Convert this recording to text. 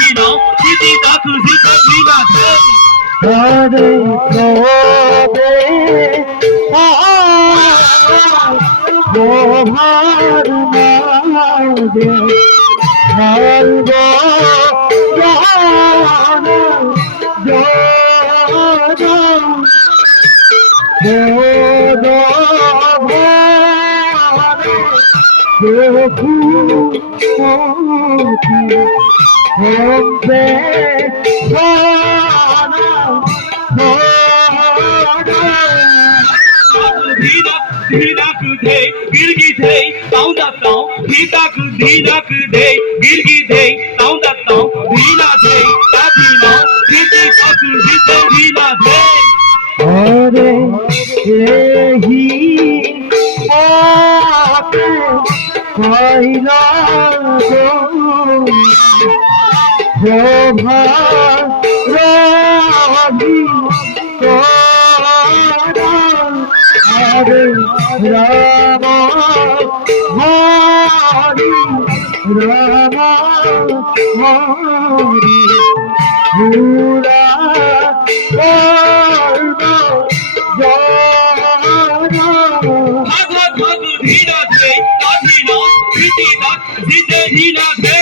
ধীনা city দাকু জিতে ধীনা ধে হরে হরে গোহার মাঝে সর্ব জ্ঞান যোগ বোধ দেখু হম্পে ধীনা ধীনা কুধে গিরগি ধে তাও দা তাও ধীতা কু ধীনা কুধে গিরগি ধে তাও দা তাও ধীনা ধে তা ধীনা সিটি দাকু জিতে ধীনা ধে হরে এহি আপে কইলা গো শোভা রবি হরে রাম হরি রাম হরি পুরা বর্ণ ভাগ ভাগ ধীনা ধে তা ধীনা সিটি দাকু জিতে ধীনা ধে